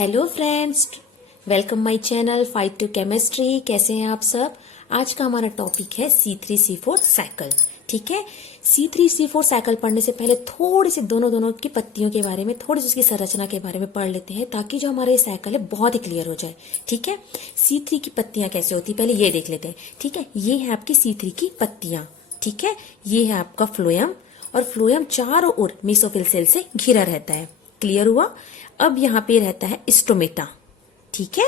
Hello friends, welcome my channel fight to chemistry. कैसे हैं आप सब। आज का हमारा टॉपिक है C3C4 साइकिल। ठीक है, C3C4 साइकिल पढ़ने से पहले थोड़ी सी दोनों की पत्तियों के बारे में, थोड़ी सी उसकी संरचना के बारे में पढ़ लेते हैं ताकि जो हमारा ये साइकिल है बहुत ही क्लियर हो जाए। ठीक है, C3 की पत्तियां कैसे होती है पहले ये देख लेते हैं। ठीक है, ये है आपकी C3 की पत्तियां। ठीक है, ये है आपका फ्लोएम और फ्लोएम चारों ओर मेसोफिल सेल से घिरा रहता है। क्लियर हुआ। अब यहाँ पे रहता है स्टोमेटा। ठीक है,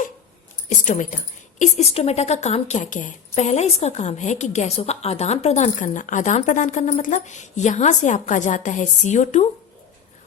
स्टोमेटा। इस स्टोमेटा का काम क्या क्या है। पहला इसका काम है कि गैसों का आदान प्रदान करना। आदान प्रदान करना मतलब यहां से आपका जाता है CO2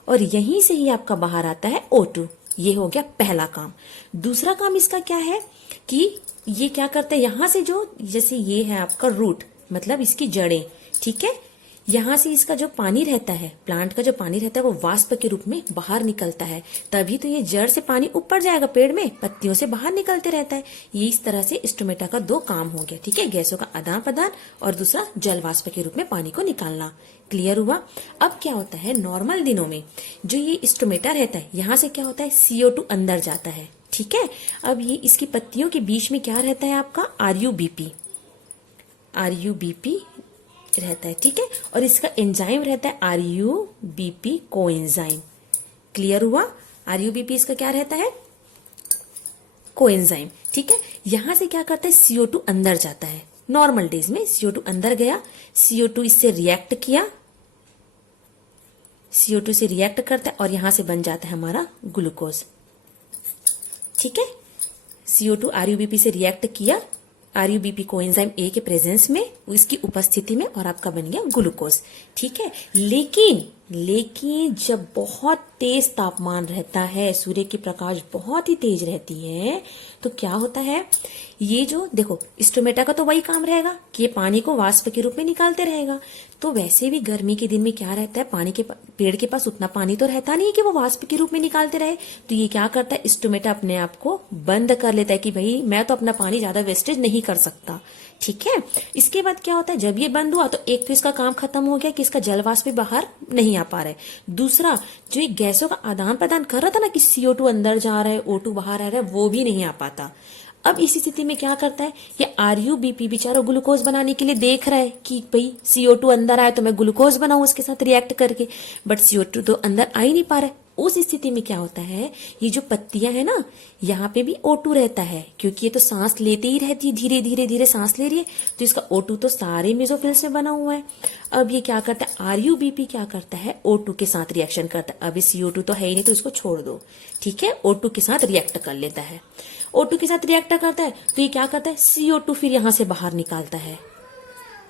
और यहीं से ही आपका बाहर आता है O2। ये हो गया पहला काम। दूसरा काम इसका क्या है कि ये क्या करता है, यहां से जो जैसे ये है आपका रूट मतलब इसकी जड़ें। ठीक है, यहां से इसका जो पानी रहता है, प्लांट का जो पानी रहता है वो वाष्प के रूप में बाहर निकलता है। तभी तो ये जड़ से पानी ऊपर जाएगा, पेड़ में पत्तियों से बाहर निकलते रहता है। ये इस तरह से स्टोमेटा का दो काम हो गया। ठीक है, गैसों का आदान प्रदान और दूसरा जल वाष्प के रूप में पानी को निकालना। क्लियर हुआ। अब क्या होता है, नॉर्मल दिनों में जो ये स्टोमेटा रहता है यहाँ से क्या होता है, CO2 अंदर जाता है। ठीक है, अब ये इसकी पत्तियों के बीच में क्या रहता है आपका RUBP रहता है। ठीक है, और इसका एंजाइम रहता है RUBP कोएंजाइम। क्लियर हुआ। RUBP इसका क्या रहता है, कोएंजाइम। ठीक है, यहां से क्या करता है, CO2 अंदर जाता है। नॉर्मल डेज में CO2 अंदर गया, CO2 इससे रिएक्ट किया, CO2 से रिएक्ट करता है और यहां से बन जाता है हमारा ग्लूकोज। ठीक है, CO2 RUBP से रिएक्ट किया, RUBP कोएंजाइम A के प्रेजेंस में, इसकी उपस्थिति में, और आपका बन गया ग्लूकोज। ठीक है, लेकिन जब बहुत तेज तापमान रहता है, सूर्य की प्रकाश बहुत ही तेज रहती है, तो क्या होता है, ये जो देखो स्टोमेटा का तो वही काम रहेगा कि ये पानी को वाष्प के रूप में निकालते रहेगा। तो वैसे भी गर्मी के दिन में क्या रहता है, पानी के पेड़ के पास उतना पानी तो रहता नहीं है कि वो वाष्प के रूप में निकालते रहे। तो ये क्या करता है, स्टोमेटा अपने आप को बंद कर लेता है कि भाई मैं तो अपना पानी ज्यादा वेस्टेज नहीं कर सकता। ठीक है, इसके बाद क्या होता है, जब ये बंद हुआ तो एक तो इसका काम खत्म हो गया कि इसका जल वाष्प भी बाहर नहीं आ पा रहा है। दूसरा, जो ये गैसों का आदान प्रदान कर रहा था ना कि CO2 अंदर जा रहा है, O2 बाहर आ रहा है, वो भी नहीं आ पाता। अब इसी स्थिति में क्या करता है, ये RUBP बेचारा ग्लूकोज बनाने के लिए देख रहा है कि भाई CO2 अंदर आए तो मैं ग्लूकोज बनाऊं उसके साथ रिएक्ट करके, बट CO2 तो अंदर आ ही नहीं पा रहा है। उस स्थिति में क्या होता है, ये जो पत्तियां है ना, यहाँ पे भी O2 रहता है क्योंकि ये तो सांस लेते ही रहती है, धीरे धीरे धीरे सांस ले रही है, तो इसका O2 तो सारे मेसोफिल्स में बना हुआ है। अब ये क्या करता है, RUBP क्या करता है, O2 के साथ रिएक्शन करता है। अभी CO2 तो है ही नहीं तो इसको छोड़ दो। ठीक है, O2 के साथ रिएक्ट कर लेता है। O2 के साथ रिएक्ट करता है तो ये क्या करता है, CO2 फिर यहां से बाहर निकालता है।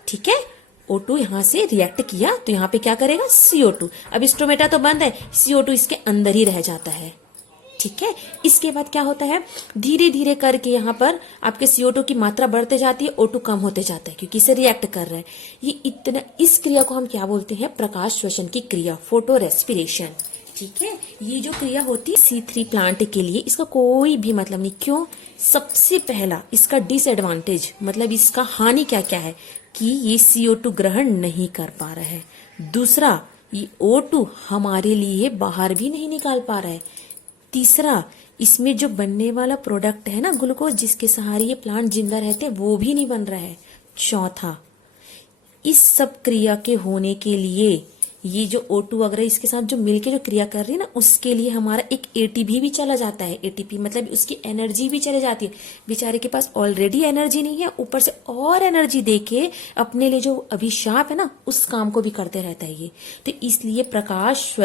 ठीक है, O2 यहां से रिएक्ट किया तो यहां पे क्या करेगा, CO2। अब स्टोमेटा तो बंद है, CO2 इसके अंदर ही रह जाता है। ठीक है, इसके बाद क्या होता है, धीरे धीरे करके यहाँ पर आपके CO2 की मात्रा बढ़ते जाती है, O2 कम होते जाता है क्योंकि इसे रिएक्ट कर रहा है। ये इतना, इस क्रिया को हम क्या बोलते हैं, प्रकाश श्वसन की क्रिया, फोटो रेस्पिरेशन। ठीक है, ये जो क्रिया होती है C3 प्लांट के लिए इसका कोई भी मतलब नहीं। क्यों, सबसे पहला इसका डिसएडवांटेज मतलब इसका हानि क्या क्या है कि ये CO2 ग्रहण नहीं कर पा रहा है। दूसरा, ये O2 हमारे लिए बाहर भी नहीं निकाल पा रहा है। तीसरा, इसमें जो बनने वाला प्रोडक्ट है ना ग्लूकोज, जिसके सहारे ये प्लांट जिंदा रहते हैं, वो भी नहीं बन रहा है। चौथा, इस सब क्रिया के होने के लिए ये जो O2 वगैरह इसके साथ जो मिलके जो क्रिया कर रही है ना, उसके लिए हमारा एक ATP भी चला जाता है। ATP मतलब उसकी एनर्जी भी चले जाती है। बेचारे के पास ऑलरेडी एनर्जी नहीं है, ऊपर से और एनर्जी देके अपने लिए जो अभिशाप है ना उस काम को भी करते रहता है ये। तो इसलिए प्रकाश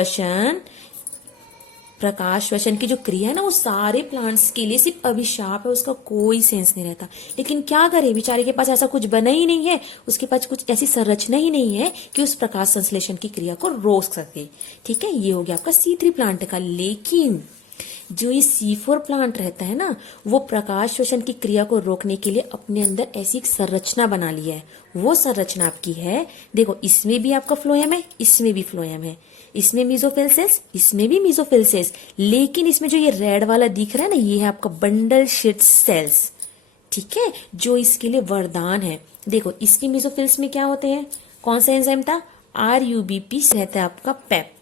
श्वसन की जो क्रिया है ना वो सारे प्लांट्स के लिए सिर्फ अभिशाप है, उसका कोई सेंस नहीं रहता। लेकिन क्या करे, बेचारे के पास ऐसा कुछ बना ही नहीं है, उसके पास कुछ ऐसी संरचना ही नहीं है कि उस प्रकाश संश्लेषण की क्रिया को रोक सके। ठीक है, ये हो गया आपका C3 प्लांट का। लेकिन जो ये C4 प्लांट रहता है ना, वो प्रकाश श्वसन की क्रिया को रोकने के लिए अपने अंदर ऐसी एक संरचना बना लिया है। वो संरचना आपकी है, देखो इसमें भी आपका फ्लोएम है, इसमें भी फ्लोएम है, इसमें मेसोफिल सेल्स, इसमें भी मेसोफिल सेल्स, लेकिन इसमें जो ये रेड वाला दिख रहा है ना, ये है आपका बंडल शीट सेल्स। ठीक है, जो इसके लिए वरदान है। देखो इसकी मेसोफिल्स में क्या होते हैं, कौन सा एंजाइम था, RUBP रहता है आपका पेप,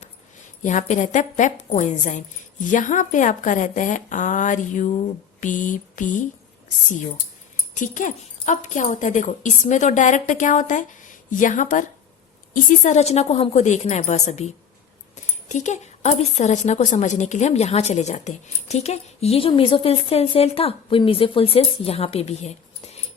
यहाँ पे रहता है पेप कोएंजाइम। यहां पे आपका रहता है RuBpCO। ठीक है, अब क्या होता है देखो, इसमें तो डायरेक्ट क्या होता है, यहां पर इसी संरचना को हमको देखना है बस अभी। ठीक है, अब इस संरचना को समझने के लिए हम यहां चले जाते हैं। ठीक है, ये जो मेसोफिल सेल था वो मेसोफिल सेल्स यहां पे भी है।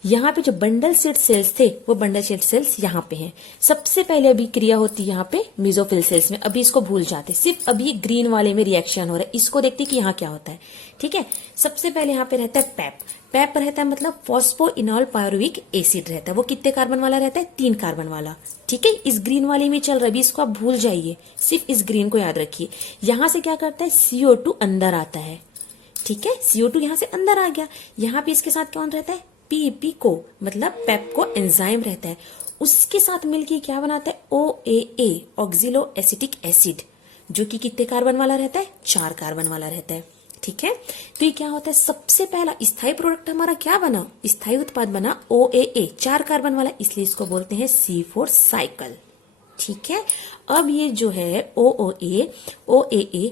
यहाँ पे जो बंडल सीड सेल्स थे वो बंडल सीड सेल्स यहाँ पे हैं। सबसे पहले अभी क्रिया होती है यहाँ पे मेसोफिल सेल्स में, अभी इसको भूल जाते, सिर्फ अभी ग्रीन वाले में रिएक्शन हो रहा है, इसको देखते कि यहाँ क्या होता है। ठीक है, सबसे पहले यहाँ पे रहता है पैप। पैप रहता है मतलब फॉस्फोइनॉल पायरुविक एसिड रहता है। वो कितने कार्बन वाला रहता है, 3 कार्बन वाला। ठीक है, इस ग्रीन वाले में चल रहा है, इसको आप भूल जाइए, सिर्फ इस ग्रीन को याद रखिए। यहां से क्या करता है, CO2 अंदर आता है। ठीक है, CO2 यहां से अंदर आ गया। यहाँ पे इसके साथ कौन रहता है, PEP को, मतलब पेप्को एंजाइम रहता है। उसके साथ मिलकर क्या बनाता है, OAA ऑक्सिलो एसिटिक एसिड, जो कि कितने कार्बन वाला रहता है, 4 कार्बन वाला रहता है। ठीक है, तो ये क्या होता है, सबसे पहला स्थायी प्रोडक्ट हमारा क्या बना, स्थायी उत्पाद बना OAA 4 कार्बन वाला, इसलिए इसको बोलते हैं C4 साइकिल। ठीक है, अब ये जो है OAA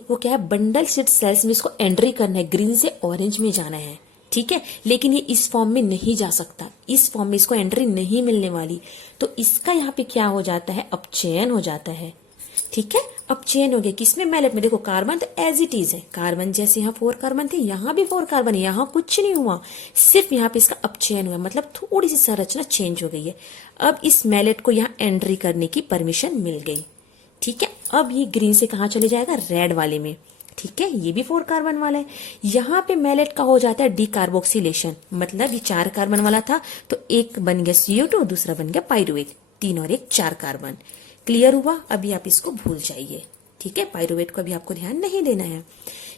वो क्या है, बंडल सीड सेल्स में इसको एंट्री करना है, ग्रीन से ऑरेंज में जाना है। ठीक है, लेकिन ये इस फॉर्म में नहीं जा सकता, इस फॉर्म में इसको एंट्री नहीं मिलने वाली, तो इसका यहाँ पे क्या हो जाता है, अपचयन हो जाता है। ठीक है, अपचयन हो गया किसमें, मैलेट में। देखो कार्बन तो एज इट इज है, कार्बन जैसे यहाँ 4 कार्बन थे, यहाँ भी 4 कार्बन है, यहाँ कुछ नहीं हुआ, सिर्फ यहाँ पे इसका अपचयन हुआ, मतलब थोड़ी सी संरचना चेंज हो गई है। अब इस मैलेट को यहाँ एंट्री करने की परमिशन मिल गई। ठीक है, अब ये ग्रीन से कहाँ चले जाएगा, रेड वाले में। ठीक है, ये भी 4 कार्बन वाला है। यहाँ पे मैलेट का हो जाता है डीकार्बोक्सिलेशन, मतलब ये 4 कार्बन वाला था तो एक बन गया CO2, दूसरा बन गया पाइरुवेट, 3 और 1 4 कार्बन। क्लियर हुआ, अभी आप इसको भूल जाइए। ठीक है, पाइरुवेट को अभी आपको ध्यान नहीं देना है।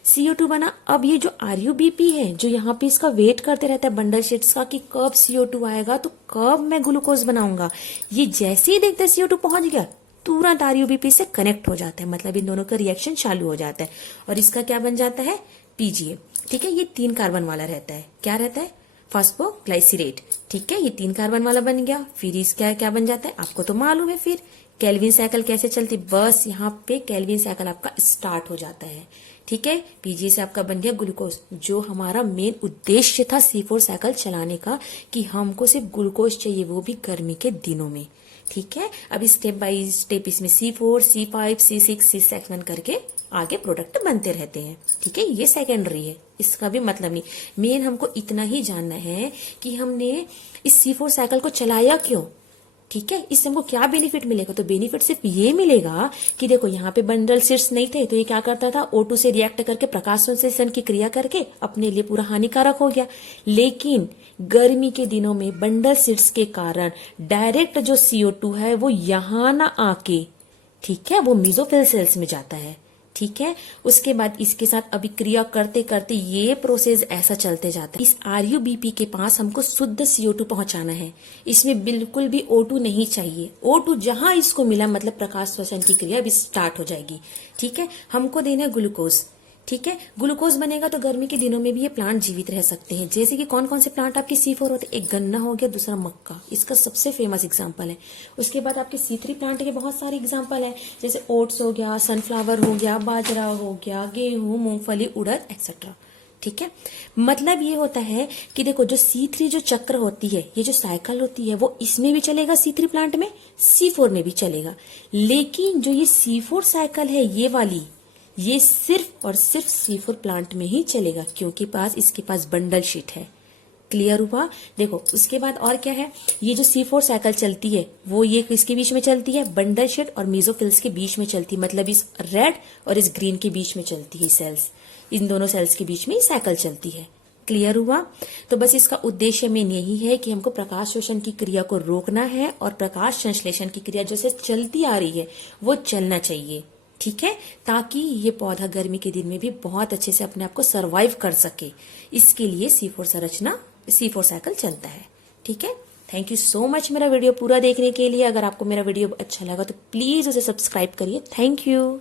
CO2 बना। अब ये जो RuBp है, जो यहाँ पे इसका वेट करते रहता है बंडल शीट्स का कि कब CO2 आएगा, तो कब मैं ग्लूकोज बनाऊंगा, ये जैसे ही देखते CO2 पहुंच गया तुरंत RuBp से कनेक्ट हो जाता है, मतलब इन दोनों का रिएक्शन चालू हो जाता है और इसका क्या बन जाता है, PGA। ठीक है, ये 3 कार्बन वाला रहता है, क्या रहता है, फॉस्फोग्लाइसिरेट। ठीक है, ये 3 कार्बन वाला बन गया, फिर इसका क्या बन जाता है, आपको तो मालूम है। फिर केल्विन साइकिल कैसे चलती, बस यहाँ पे केल्विन साइकिल आपका स्टार्ट हो जाता है। ठीक है, PGA से आपका बन गया ग्लूकोज, जो हमारा मेन उद्देश्य था C4 साइकिल चलाने का, कि हमको सिर्फ ग्लूकोज चाहिए, वो भी गर्मी के दिनों में। ठीक है, अब स्टेप बाय स्टेप इसमें C4, C5, C6, C7 करके आगे प्रोडक्ट बनते रहते हैं। ठीक है, ये सेकेंडरी है, इसका भी मतलब नहीं, मेन हमको इतना ही जानना है कि हमने इस C4 साइकिल को चलाया क्यों। ठीक है, इससे हमको क्या बेनिफिट मिलेगा, तो बेनिफिट सिर्फ ये मिलेगा कि देखो यहाँ पे बंडल सीड्स नहीं थे, तो ये क्या करता था, O2 से रिएक्ट करके प्रकाश संश्लेषण की क्रिया करके अपने लिए पूरा हानिकारक हो गया। लेकिन गर्मी के दिनों में बंडल सीड्स के कारण डायरेक्ट जो CO2 है वो यहाँ ना आके, ठीक है, वो मेसोफिल सेल्स में जाता है। ठीक है, उसके बाद इसके साथ अभिक्रिया करते करते ये प्रोसेस ऐसा चलते जाता है। इस RuBp के पास हमको शुद्ध CO2 पहुंचाना है, इसमें बिल्कुल भी O2 नहीं चाहिए। O2 जहां इसको मिला मतलब प्रकाश श्वसन की क्रिया भी स्टार्ट हो जाएगी। ठीक है, हमको देना है ग्लूकोज। ठीक है, ग्लूकोज बनेगा तो गर्मी के दिनों में भी ये प्लांट जीवित रह सकते हैं। जैसे कि कौन कौन से प्लांट आपके C4 होते हैं, एक गन्ना हो गया, दूसरा मक्का, इसका सबसे फेमस एग्जांपल है। उसके बाद आपके C3 प्लांट के बहुत सारे एग्जांपल है, जैसे ओट्स हो गया, सनफ्लावर हो गया, बाजरा हो गया, गेहूं, मूंगफली, उड़द एक्सेट्रा। ठीक है, मतलब ये होता है कि देखो जो C3 जो चक्र होती है, ये जो साइकिल होती है, वो इसमें भी चलेगा, C3 प्लांट में, C4 में भी चलेगा। लेकिन जो ये C4 साइकिल है ये वाली, ये सिर्फ और सिर्फ C4 प्लांट में ही चलेगा, क्योंकि इसके पास बंडल शीट है। क्लियर हुआ। देखो उसके बाद और क्या है, ये जो C4 साइकिल चलती है वो ये किसके बीच में चलती है, बंडल शीट और मेसोफिल्स के बीच में चलती है, मतलब इस रेड और इस ग्रीन के बीच में चलती है सेल्स, इन दोनों सेल्स के बीच में साइकिल चलती है। क्लियर हुआ। तो बस इसका उद्देश्य मेन यही है कि हमको प्रकाश शोषण की क्रिया को रोकना है और प्रकाश संश्लेषण की क्रिया जैसे चलती आ रही है वो चलना चाहिए। ठीक है, ताकि ये पौधा गर्मी के दिन में भी बहुत अच्छे से अपने आप को सरवाइव कर सके। इसके लिए C4 साइकिल चलता है। ठीक है, थैंक यू सो मच मेरा वीडियो पूरा देखने के लिए। अगर आपको मेरा वीडियो अच्छा लगा तो प्लीज उसे सब्सक्राइब करिए। Thank you.